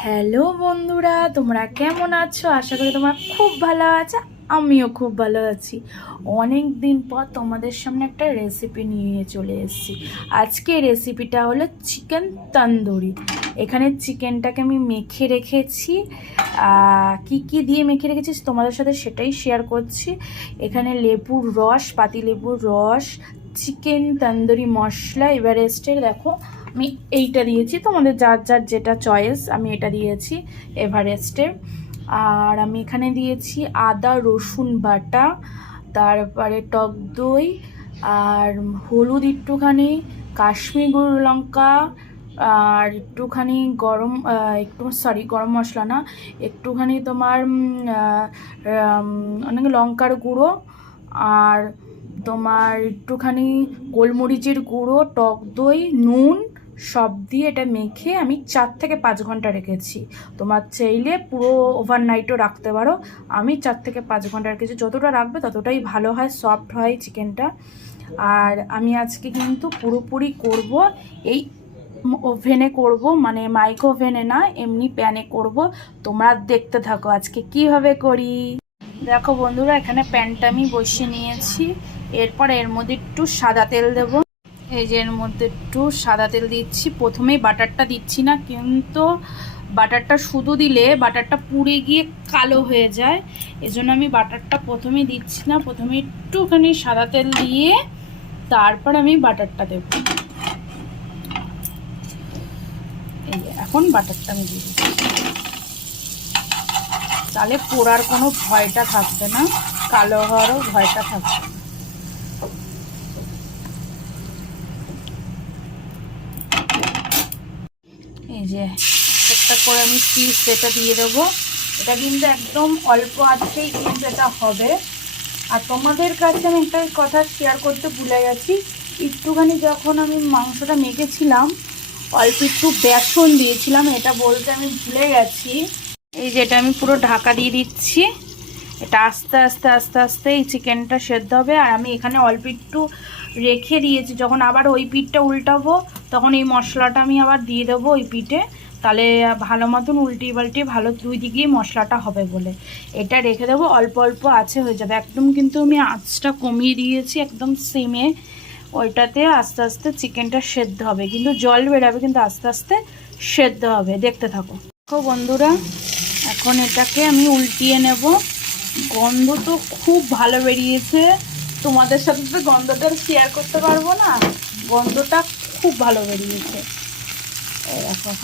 Hello বন্ধুরা, তোমরা কেমন আছো? আশা করি তোমরা খুব ভালো আছো। আমিও খুব ভালো আছি। অনেক দিন পর তোমাদের সামনে একটা রেসিপি নিয়ে চলে এসেছি। আজকে রেসিপিটা হলো চিকেন তন্দুরি। এখানে চিকেনটাকে আমি মেখে রেখেছি। কি কি দিয়ে মেখে রেখেছি তোমাদের সাথে সেটাই শেয়ার করছি। এখানে লেবুর রস, পাতি লেবুর রস, চিকেন তন্দুরি মশলা, এভারেস্টের দেখো আমি এইটা দিয়েছি, তোমাদের যার যার যেটা চয়েস আমি এটা দিয়েছি এভারেস্টের। আর আমি এখানে দিয়েছি আদা রসুন বাটা, তারপরে টক দই, আর হলুদ একটুখানি, কাশ্মীর গুঁড়ো লঙ্কা, আর একটুখানি গরম মশলা না, একটুখানি তোমার অনেক লঙ্কার গুঁড়ো, আর তোমার একটুখানি গোলমরিচের গুঁড়ো, টক দই, নুন সব দিয়ে এটা মেখে আমি 4 থেকে 5 ঘন্টা রেখেছি। তোমার চাইলে পুরো ওভারনাইটও রাখতে পারো। আমি 4 থেকে 5 ঘন্টা রেখেছি। যতটা রাখবে ততটাই ভালো হয়, সফট হয় চিকেনটা। আর আমি আজকে কিন্তু পুরোপুরি করব এই ওভেনে করব, মানে মাইক্রো ওভেনে না, এমনি প্যানে করব। তোমরা দেখতে থাকো আজকে কিভাবে করি। দেখো বন্ধুরা, এখানে প্যানটা আমি বসিয়ে নিয়েছি। এরপর এর মধ্যে একটু সাদা তেল দেবো। এই যে এর মধ্যে একটু সাদা তেল দিচ্ছি। প্রথমেই বাটারটা দিচ্ছি না, কিন্তু বাটারটা শুধু দিলে বাটারটা পুড়ে গিয়ে কালো হয়ে যায়। এজন্য আমি বাটারটা প্রথমেই দিচ্ছি না। প্রথমে একটুখানি সাদা তেল দিয়ে তারপর আমি বাটারটা দেব। এই যে এখন বাটারটা আমি দিয়ে দিচ্ছি। তাহলে পোড়ার কোনো ভয়টা থাকবে না, কালো হওয়ারও ভয়টা থাকবে না। এই যে একটা করে আমি পিস এটা দিয়ে দেবো। এটা কিন্তু একদম অল্প আঁচেই কিন্তু এটা হবে। আর তোমাদের কাছে আমি একটা কথা শেয়ার করতে ভুলে গেছি। একটুখানি যখন আমি মাংসটা মেখেছিলাম অল্প একটু বেসন দিয়েছিলাম, এটা বলতে আমি ভুলে গেছি। এই যে এটা আমি পুরো ঢাকা দিয়ে দিচ্ছি। এটা আস্তে আস্তে আস্তে আস্তে এই চিকেনটা সেদ্ধ হবে। আর আমি এখানে অল্প একটু রেখে দিয়েছি, যখন আবার ওই পিঠটা উল্টাবো তখন এই মশলাটা আমি আবার দিয়ে দেবো ওই পিঠে। তাহলে ভালো মতন উল্টিয়ে পাল্টিয়ে ভালো দুই দিকেই মশলাটা হবে বলে এটা রেখে দেবো। অল্প অল্প আছে হয়ে যাবে একদম, কিন্তু আমি আঁচটা কমিয়ে দিয়েছি একদম সিমে। ওইটাতে আস্তে আস্তে চিকেনটা সেদ্ধ হবে, কিন্তু জল বেরাবে, কিন্তু আস্তে আস্তে সেদ্ধ হবে। দেখতে থাকো। দেখো বন্ধুরা, এখন এটাকে আমি উল্টিয়ে নেব। গন্ধ তো খুব ভালো বেরিয়েছে। তোমাদের সাথে তো গন্ধটা শেয়ার করতে পারবো না, গন্ধটা খুব ভালো বেরিয়েছে। এখন